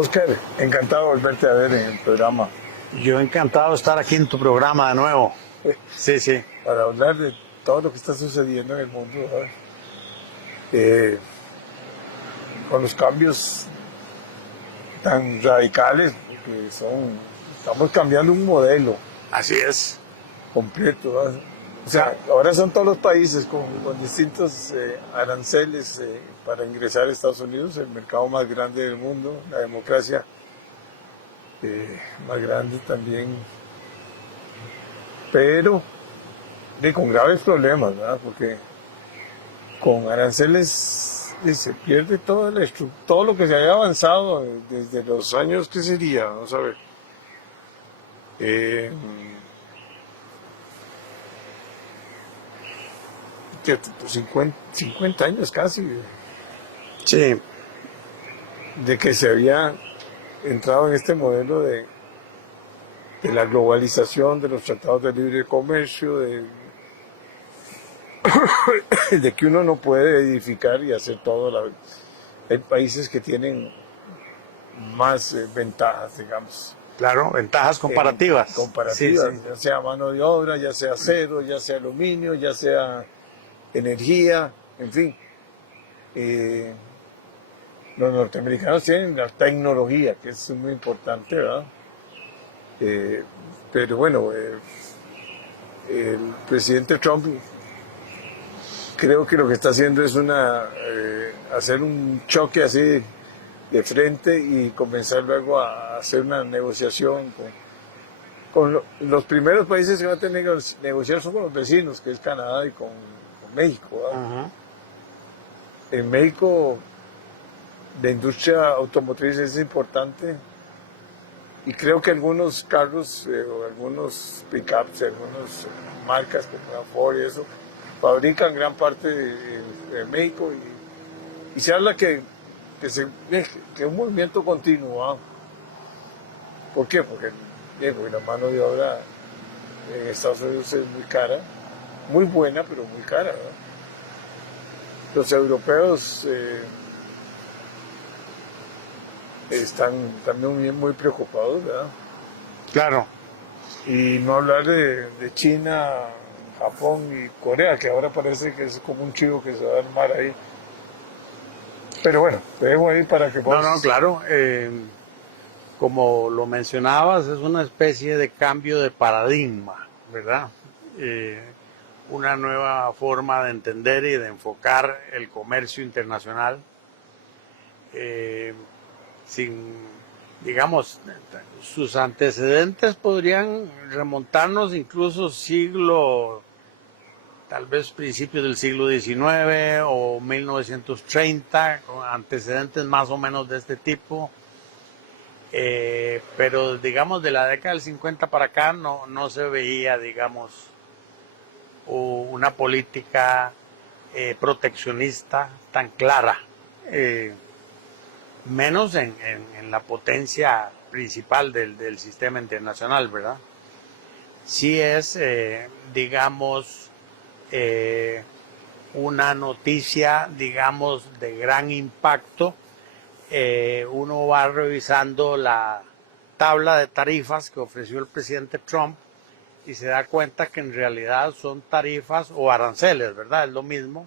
Oscar, encantado de volverte a ver en el programa Yo encantado de estar aquí en tu programa de nuevo. Sí, sí. para hablar de todo lo que está sucediendo en el mundo, ¿verdad? Eh, con los cambios tan radicales que estamos cambiando un modelo Así es. completo, ¿verdad? O sea, ahora son todos los países con distintos aranceles para ingresar a Estados Unidos, el mercado más grande del mundo, la democracia más grande también, pero con graves problemas, ¿verdad? Porque con aranceles se pierde todo lo que se había avanzado desde los años, ¿qué sería? Vamos a ver. Eh, 50 años casi Sí, de que se había entrado en este modelo de la globalización, de los tratados de libre comercio, de que uno no puede edificar y hacer todo. Hay países que tienen más ventajas, digamos, claro, ventajas comparativas. Sí, sí. comparativas, ya sea mano de obra, ya sea acero, ya sea aluminio, ya sea energía, en fin. Eh, los norteamericanos tienen la tecnología, que es muy importante, ¿verdad? Eh, pero bueno, el presidente Trump creo que lo que está haciendo es hacer un choque así de frente y comenzar luego a hacer una negociación con los primeros países que van a tener que negociar son con los vecinos, que es Canadá y con México, ¿verdad? Ajá. En México la industria automotriz es importante y creo que algunos carros o algunos pickups, algunas marcas como la Ford y eso, fabrican gran parte de México y se habla que es un movimiento continuo, ¿verdad? ¿Por qué? Porque la mano de obra en Estados Unidos es muy cara, muy buena, pero muy cara, ¿verdad? Los europeos están también muy preocupados, ¿verdad? Claro. Y no hablar de China, Japón y Corea, que ahora parece que es como un chivo que se va a armar ahí. Pero bueno, te dejo ahí para que No, no, vos... claro. Como lo mencionabas, es una especie de cambio de paradigma, ¿verdad? Eh, una nueva forma de entender y de enfocar el comercio internacional eh, sin, digamos, sus antecedentes podrían remontarnos incluso tal vez principios del siglo XIX o 1930, con antecedentes más o menos de este tipo. Pero digamos de la década del 50 para acá no se veía, digamos, una política proteccionista tan clara. Eh, Menos en la potencia principal del sistema internacional, ¿verdad? Sí es, digamos, eh, una noticia, digamos, de gran impacto. Uno va revisando la tabla de tarifas que ofreció el presidente Trump y se da cuenta que en realidad son tarifas o aranceles, ¿verdad? Es lo mismo,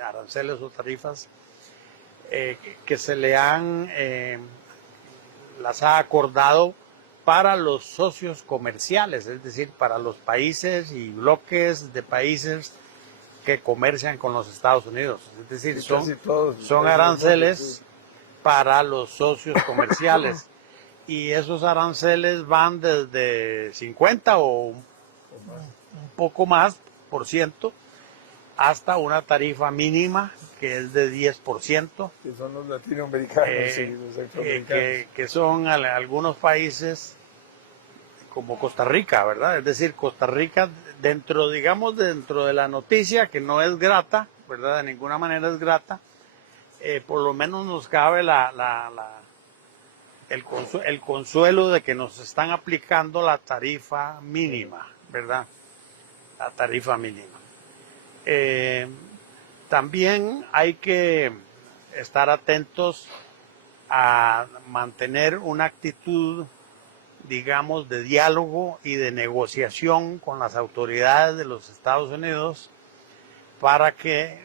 aranceles o tarifas que se le las ha acordado para los socios comerciales, es decir, para los países y bloques de países que comercian con los Estados Unidos. Es decir, Y casi todos los son países del mundo, sí. aranceles para los socios comerciales. Y esos aranceles van desde 50 o un O más. poco más por ciento hasta una tarifa mínima que es de 10%, Que son los latinoamericanos, sí, los centroamericanos. que son algunos países como Costa Rica, ¿verdad? Es decir, Costa Rica dentro, digamos, dentro de la noticia, que no es grata, ¿verdad? De ninguna manera es grata, por lo menos nos cabe el consuelo de que nos están aplicando la tarifa mínima, ¿verdad? La tarifa mínima. Eh, También hay que estar atentos a mantener una actitud, digamos, de diálogo y de negociación con las autoridades de los Estados Unidos para que,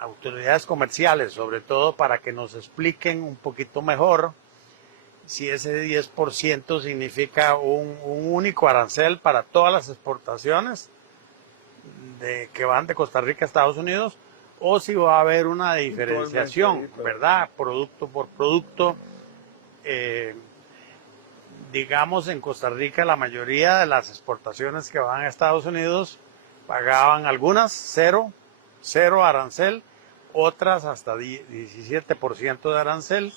autoridades comerciales sobre todo, para que nos expliquen un poquito mejor si ese 10% significa un único arancel para todas las exportaciones que van de Costa Rica a Estados Unidos, o si va a haber una diferenciación, ¿verdad? Producto por producto. Digamos, en Costa Rica la mayoría de las exportaciones que van a Estados Unidos pagaban algunas cero arancel, otras hasta 17% de arancel.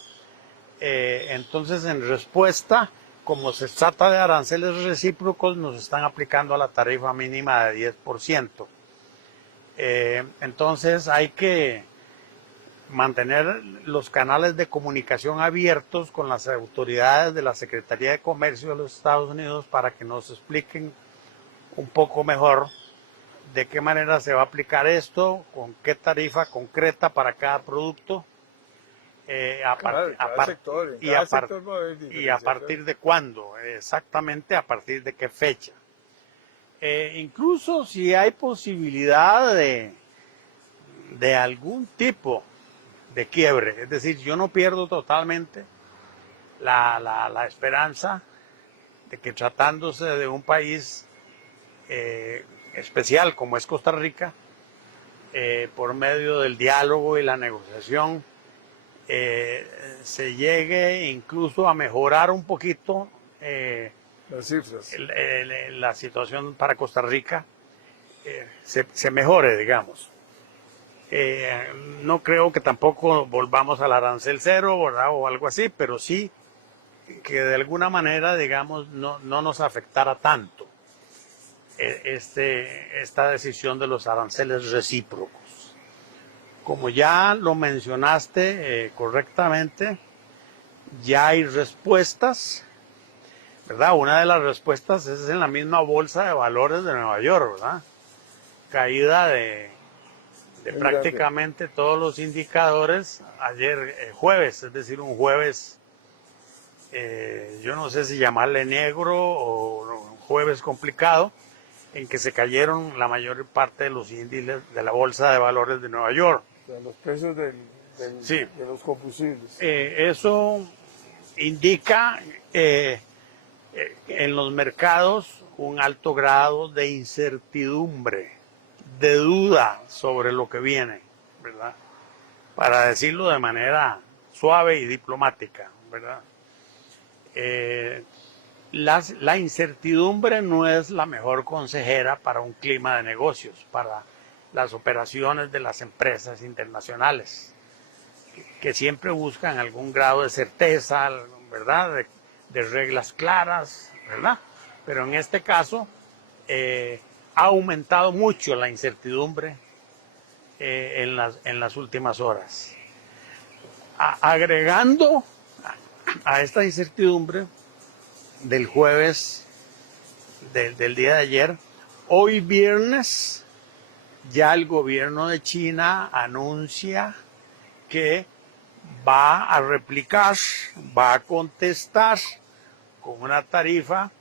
Entonces, en respuesta, como se trata de aranceles recíprocos, nos están aplicando a la tarifa mínima de 10%. Entonces, hay que mantener los canales de comunicación abiertos con las autoridades de la Secretaría de Comercio de los Estados Unidos para que nos expliquen un poco mejor de qué manera se va a aplicar esto, con qué tarifa concreta para cada producto, y a partir de cuándo, exactamente a partir de qué fecha. Incluso si hay posibilidad de algún tipo de quiebre, es decir, yo no pierdo totalmente la esperanza de que, tratándose de un país especial como es Costa Rica, por medio del diálogo y la negociación, se llegue incluso a mejorar un poquito las cifras. La situación para Costa Rica, se mejore, digamos. No creo que tampoco volvamos al arancel cero, ¿verdad? O algo así, pero sí que de alguna manera, digamos, no nos afectara tanto esta decisión de los aranceles recíprocos. Como ya lo mencionaste correctamente, ya hay respuestas, ¿verdad? Una de las respuestas es en la misma bolsa de valores de Nueva York, ¿verdad? Caída de prácticamente todos los indicadores ayer jueves, es decir, un jueves, yo no sé si llamarle negro o un jueves complicado, en que se cayeron la mayor parte de los índices de la bolsa de valores de Nueva York. De los precios Sí. de los combustibles. Eso indica en los mercados un alto grado de incertidumbre, de duda sobre lo que viene, ¿verdad? Para decirlo de manera suave y diplomática, ¿verdad? La incertidumbre no es la mejor consejera para un clima de negocios, para las operaciones de las empresas internacionales, que siempre buscan algún grado de certeza, ¿verdad? De reglas claras, ¿verdad? Pero en este caso ha aumentado mucho la incertidumbre en las últimas horas. Agregando a esta incertidumbre del jueves del día de ayer, hoy viernes ya el gobierno de China anuncia que va a replicar, va a contestar con una tarifa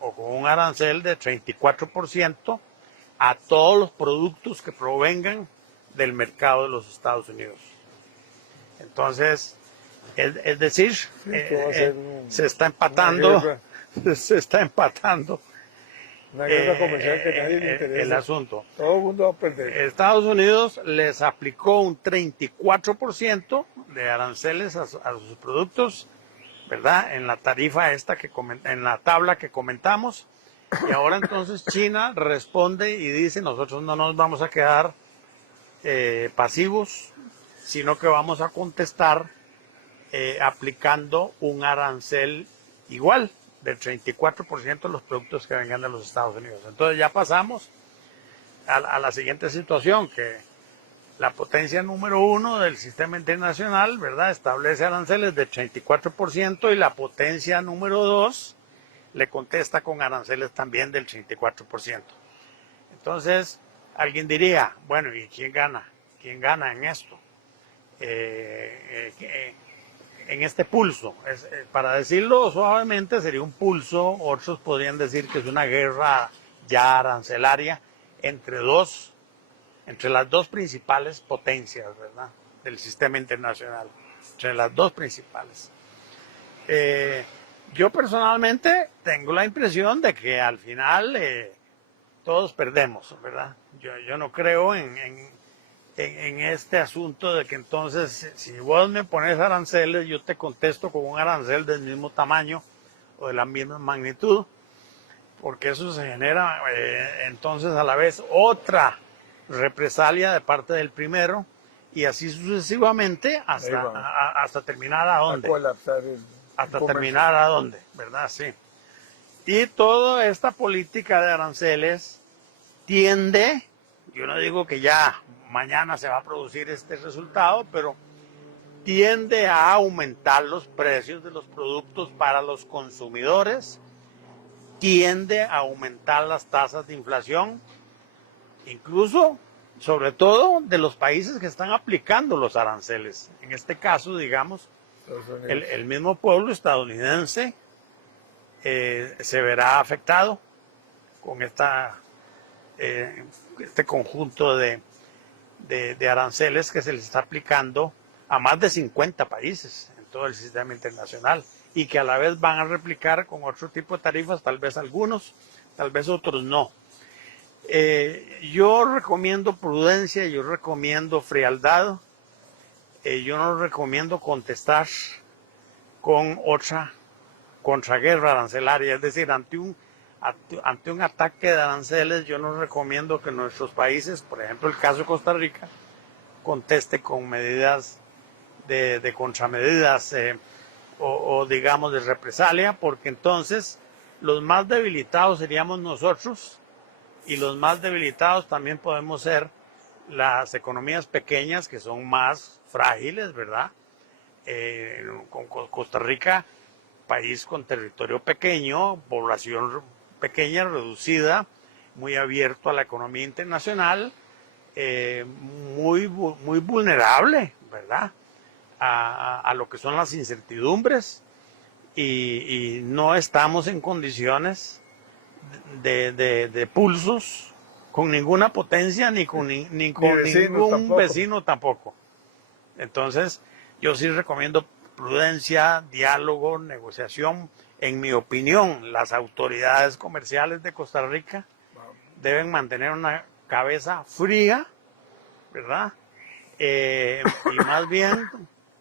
o con un arancel de 34% a todos los productos que provengan del mercado de los Estados Unidos. Entonces, es decir, se está empatando Una guerra comercial que nadie le interesa. el asunto. Todo el mundo va a perder. Estados Unidos les aplicó un 34% de aranceles a sus productos, ¿verdad? En la tarifa en la tabla que comentamos. Y ahora entonces China responde y dice: nosotros no nos vamos a quedar pasivos, sino que vamos a contestar aplicando un arancel igual del 34% de los productos que vengan de los Estados Unidos. Entonces ya pasamos a la siguiente situación, que la potencia número 1 del sistema internacional, ¿verdad?, establece aranceles del 34% y la potencia número 2 le contesta con aranceles también del 34%. Entonces, alguien diría, bueno, ¿y quién gana? ¿Quién gana en esto? en este pulso. Para decirlo suavemente, sería un pulso, otros podrían decir que es una guerra ya arancelaria entre las dos principales potencias, ¿verdad?, del sistema internacional, entre las dos principales. Yo personalmente tengo la impresión de que al final todos perdemos, ¿verdad? Yo no creo en este asunto de que entonces si vos me pones aranceles, yo te contesto con un arancel del mismo tamaño o de la misma magnitud, porque eso se genera entonces a la vez otra represalia de parte del primero y así sucesivamente hasta terminar a dónde. Hasta terminar a dónde, ¿verdad? Sí. Y toda esta política de aranceles tiende, yo no digo que ya mañana se va a producir este resultado, pero tiende a aumentar los precios de los productos para los consumidores, tiende a aumentar las tasas de inflación, incluso, sobre todo, de los países que están aplicando los aranceles. En este caso, digamos, el mismo pueblo estadounidense se verá afectado con este conjunto de aranceles que se les está aplicando a más de 50 países en todo el sistema internacional y que a la vez van a replicar con otro tipo de tarifas, tal vez algunos, tal vez otros no. Yo recomiendo prudencia, yo recomiendo frialdad, yo no recomiendo contestar con otra contraguerra arancelaria, es decir, ante un ataque de aranceles, yo no recomiendo que nuestros países, por ejemplo el caso de Costa Rica, conteste con medidas de contramedidas o digamos de represalia, porque entonces los más debilitados seríamos nosotros y los más debilitados también podemos ser las economías pequeñas que son más frágiles, ¿verdad? Con Costa Rica, país con territorio pequeño, población pequeña, reducida, muy abierto a la economía internacional, muy vulnerable, ¿verdad?, a lo que son las incertidumbres y no estamos en condiciones de pulsos con ninguna potencia ni con ningún vecino tampoco. Entonces, yo sí recomiendo prudencia, diálogo, negociación. En mi opinión, las autoridades comerciales de Costa Rica deben mantener una cabeza fría, ¿verdad? Y más bien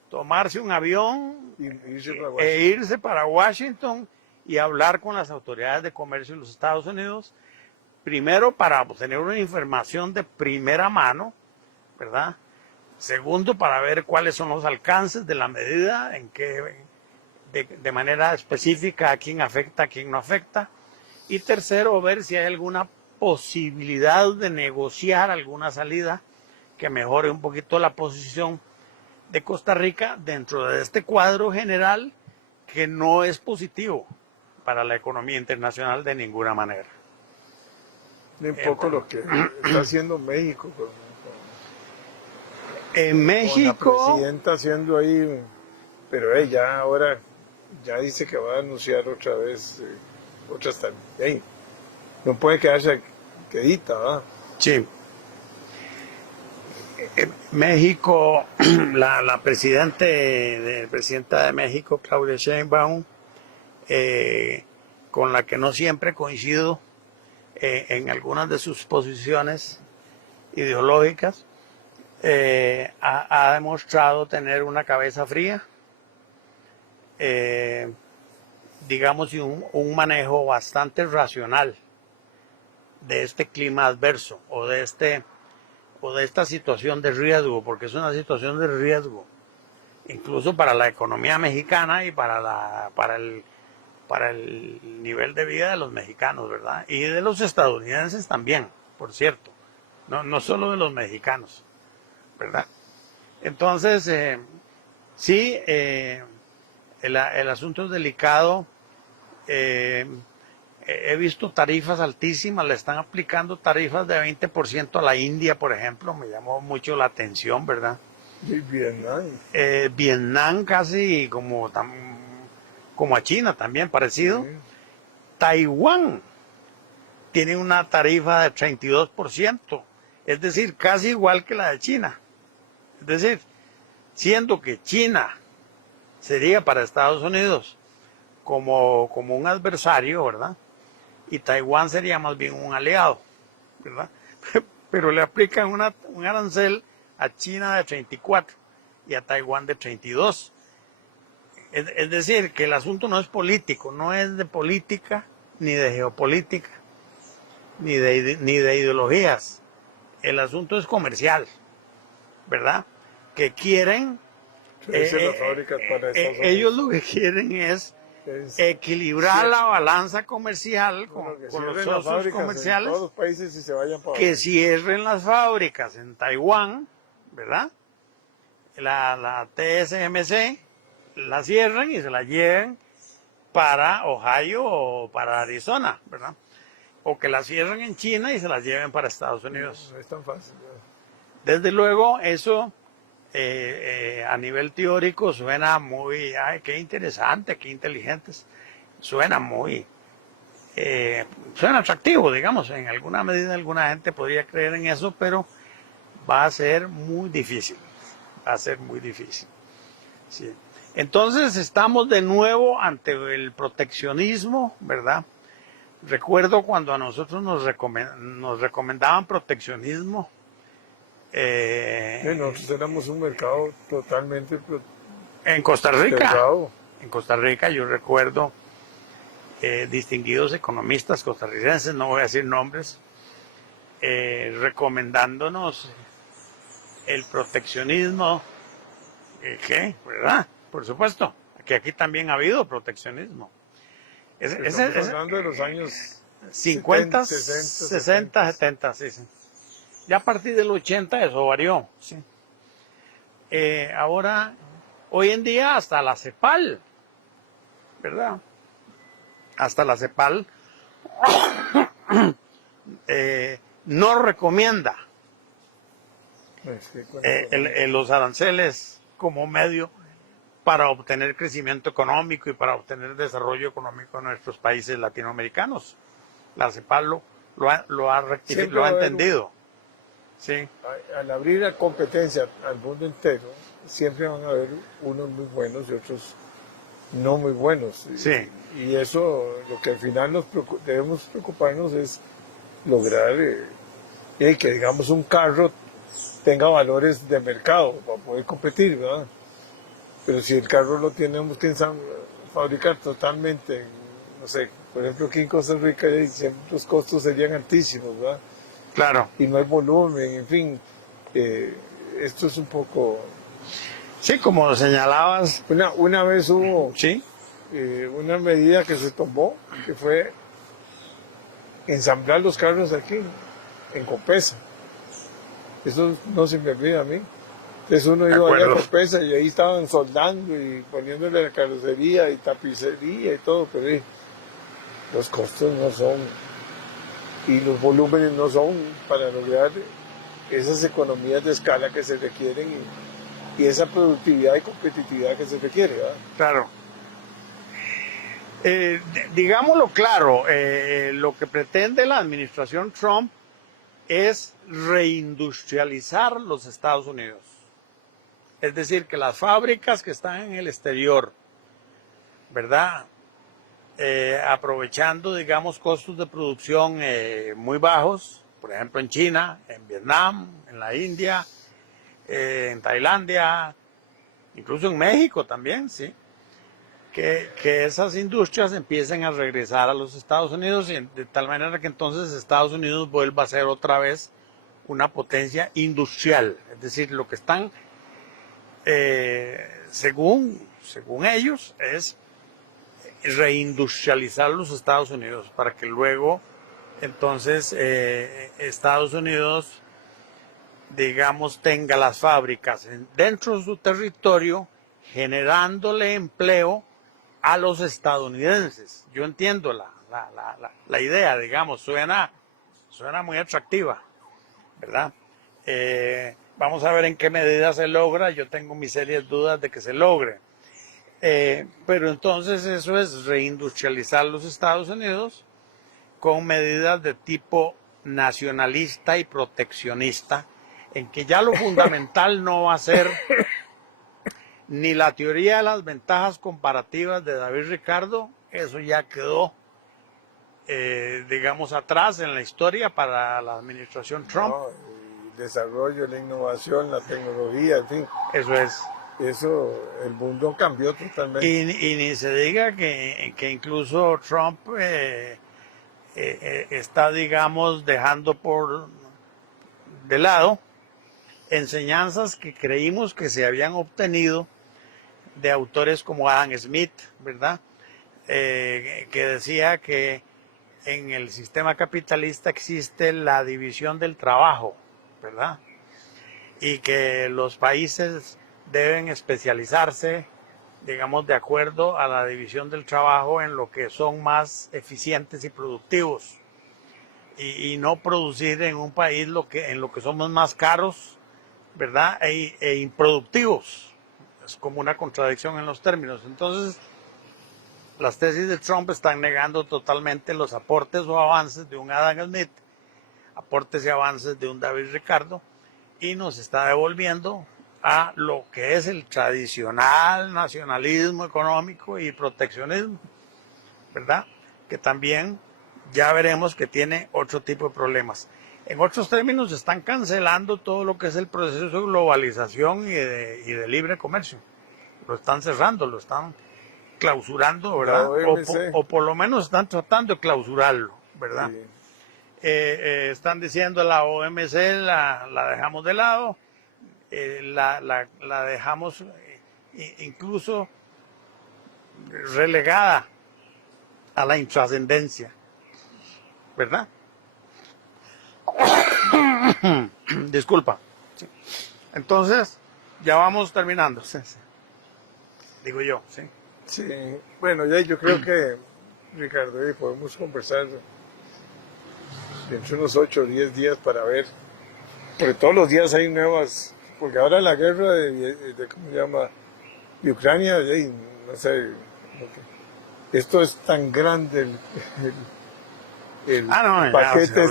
tomarse un avión e irse para Washington y hablar con las autoridades de comercio de los Estados Unidos, primero para obtener una información de primera mano, ¿verdad? Segundo, para ver cuáles son los alcances de la medida, de manera específica a quién afecta, a quién no afecta. Y tercero, ver si hay alguna posibilidad de negociar alguna salida que mejore un poquito la posición de Costa Rica dentro de este cuadro general que no es positivo para la economía internacional de ninguna manera. Un poco lo que está haciendo México. En México... Con la presidenta haciendo ahí, pero ella ahora ya dice que va a anunciar otra vez otras también. No puede quedarse quedita, ¿verdad? Sí. México, la presidenta de México, Claudia Sheinbaum, con la que no siempre coincido en algunas de sus posiciones ideológicas, ha demostrado tener una cabeza fría, digamos, y un manejo bastante racional de este clima adverso o de esta situación de riesgo, porque es una situación de riesgo, incluso para la economía mexicana y para el nivel de vida de los mexicanos, ¿verdad? Y de los estadounidenses también, por cierto, no solo de los mexicanos, ¿verdad? Entonces, sí, el asunto es delicado. He visto tarifas altísimas, le están aplicando tarifas de 20% a la India, por ejemplo, me llamó mucho la atención, ¿verdad? Y Vietnam. Vietnam casi como a China también parecido. Sí. Taiwán tiene una tarifa de 32%, es decir, casi igual que la de China. Es decir, siendo que China sería para Estados Unidos como un adversario, ¿verdad? Y Taiwán sería más bien un aliado, ¿verdad? Pero le aplican un arancel a China de 34 y a Taiwán de 32. Es decir, que el asunto no es político, no es de política, ni de geopolítica, ni de ideologías. El asunto es comercial, ¿verdad? Que quieren, Crece las fábricas para Estados Unidos. ellos lo que quieren es equilibrar la balanza comercial Bueno, que con los cierren las socios fábricas en comerciales, todos los países y se vayan para que abajo. cierren las fábricas en Taiwán, ¿verdad? La TSMC la cierren y se la lleven para Ohio o para Arizona, ¿verdad? O que la cierren en China y se las lleven para Estados Unidos. No es tan fácil. ¿verdad? Desde luego, eso a nivel teórico suena muy, ay, qué interesante, qué inteligentes. Suena suena atractivo, digamos. En alguna medida, alguna gente podría creer en eso, pero va a ser muy difícil. Va a ser muy difícil. Sí. Entonces, estamos de nuevo ante el proteccionismo, ¿verdad? Recuerdo cuando a nosotros nos recomendaban proteccionismo. Nosotros éramos un mercado totalmente En Costa Rica. cerrado. En Costa Rica yo recuerdo distinguidos economistas costarricenses, no voy a decir nombres, recomendándonos el proteccionismo, ¿qué? ¿Verdad? Por supuesto, que aquí también ha habido proteccionismo. Estamos hablando de los años 50, 60, 60, 70, sí, sí. Ya a partir del 80 eso varió, sí. Ahora, hoy en día hasta la CEPAL, ¿verdad? Hasta la CEPAL no recomienda los aranceles como medio para obtener crecimiento económico y para obtener desarrollo económico en nuestros países latinoamericanos. La CEPAL lo ha entendido. Sí. Al abrir la competencia al mundo entero, siempre van a haber unos muy buenos y otros no muy buenos. Sí. Y eso, lo que al final debemos preocuparnos es lograr que, digamos, un carro tenga valores de mercado para poder competir, ¿verdad? Pero si el carro lo tenemos que fabricar totalmente, no sé, por ejemplo aquí en Costa Rica siempre los costos serían altísimos, ¿verdad? Claro. Y no hay volumen, en fin, esto es un poco... Sí, como señalabas. Una vez hubo Sí. Una medida que se tomó, que fue ensamblar los carros aquí, en Copesa. Eso no se me olvida a mí. Entonces uno iba allá a Copesa y ahí estaban soldando y poniéndole la carrocería y tapicería y todo, pero los costos no son y los volúmenes no son para lograr esas economías de escala que se requieren y esa productividad y competitividad que se requiere, ¿verdad? Claro. Digámoslo claro, lo que pretende la administración Trump es reindustrializar los Estados Unidos. Es decir, que las fábricas que están en el exterior, ¿verdad? Aprovechando, digamos, costos de producción muy bajos, por ejemplo en China, en Vietnam, en la India, en Tailandia, incluso en México también, sí. Que esas industrias empiecen a regresar a los Estados Unidos y de tal manera que entonces Estados Unidos vuelva a ser otra vez una potencia industrial. Es decir, lo que están, según ellos, es reindustrializar los Estados Unidos para que luego entonces Estados Unidos, digamos, tenga las fábricas dentro de su territorio, generándole empleo a los estadounidenses. Yo entiendo la idea, digamos, suena muy atractiva, ¿verdad? Vamos a ver en qué medida se logra. Yo tengo mis serias dudas de que se logre. Pero entonces eso es reindustrializar los Estados Unidos con medidas de tipo nacionalista y proteccionista, en que ya lo fundamental no va a ser ni la teoría de las ventajas comparativas de David Ricardo, eso ya quedó, digamos, atrás en la historia para la administración Trump. No, el desarrollo, la innovación, la tecnología, en fin. Eso es. Eso, el mundo cambió totalmente. Y ni se diga que incluso Trump está, digamos, dejando por de lado enseñanzas que creímos que se habían obtenido de autores como Adam Smith, ¿verdad? Que decía que en el sistema capitalista existe la división del trabajo, ¿verdad? Y que los países deben especializarse, digamos, de acuerdo a la división del trabajo en lo que son más eficientes y productivos. Y no producir en un país en lo que somos más caros, ¿verdad? E improductivos. Es como una contradicción en los términos. Entonces, las tesis de Trump están negando totalmente los aportes o avances de un Adam Smith, aportes y avances de un David Ricardo, y nos está devolviendo a lo que es el tradicional nacionalismo económico y proteccionismo, ¿verdad? Que también ya veremos que tiene otro tipo de problemas. En otros términos, están cancelando todo lo que es el proceso de globalización y de libre comercio. Lo están cerrando, lo están clausurando, ¿verdad? O por lo menos están tratando de clausurarlo, ¿verdad? Sí. Están diciendo la OMC la dejamos de lado, la dejamos incluso relegada a la intrascendencia, ¿verdad? Disculpa. Sí. Entonces, ya vamos terminando. Sí, sí. Digo yo, ¿sí? Sí, bueno, ya yo creo que, Ricardo, podemos conversar dentro de unos 8 o 10 días para ver, porque todos los días hay nuevas, porque ahora la guerra de ¿cómo se llama? De Ucrania, no sé, esto es tan grande el paquete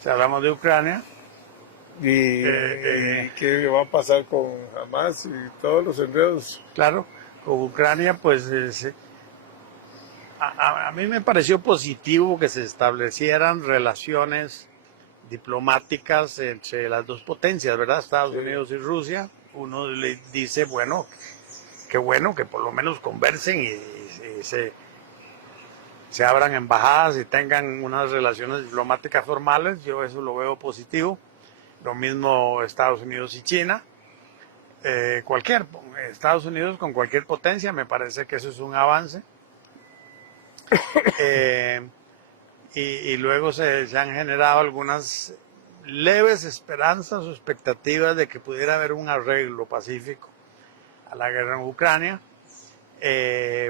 si hablamos de Ucrania. Y qué va a pasar con Hamas y todos los enredos. Claro, con Ucrania, pues a mí me pareció positivo que se establecieran relaciones diplomáticas entre las dos potencias, ¿verdad? Estados Unidos y Rusia. Uno le dice, bueno que por lo menos conversen y se abran embajadas y tengan unas relaciones diplomáticas formales. Yo eso lo veo positivo. Lo mismo Estados Unidos y China. Estados Unidos con cualquier potencia, me parece que eso es un avance. Y luego se han generado algunas leves esperanzas o expectativas de que pudiera haber un arreglo pacífico a la guerra en Ucrania.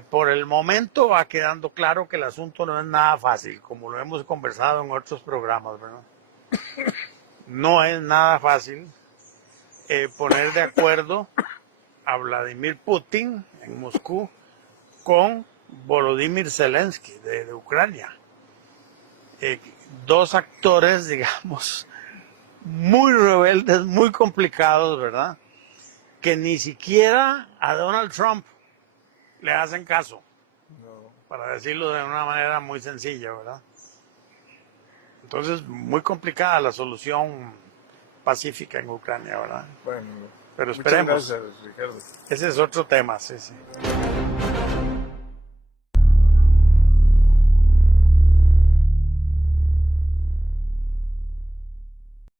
Por el momento va quedando claro que el asunto no es nada fácil, como lo hemos conversado en otros programas, ¿verdad? No es nada fácil poner de acuerdo a Vladimir Putin en Moscú con Volodymyr Zelensky de Ucrania. Dos actores, digamos, muy rebeldes, muy complicados, ¿verdad? Que ni siquiera a Donald Trump le hacen caso, para decirlo de una manera muy sencilla, ¿verdad? Entonces, muy complicada la solución pacífica en Ucrania, ¿verdad? Bueno, pero esperemos. Muchas gracias, Ricardo. Ese es otro tema, sí.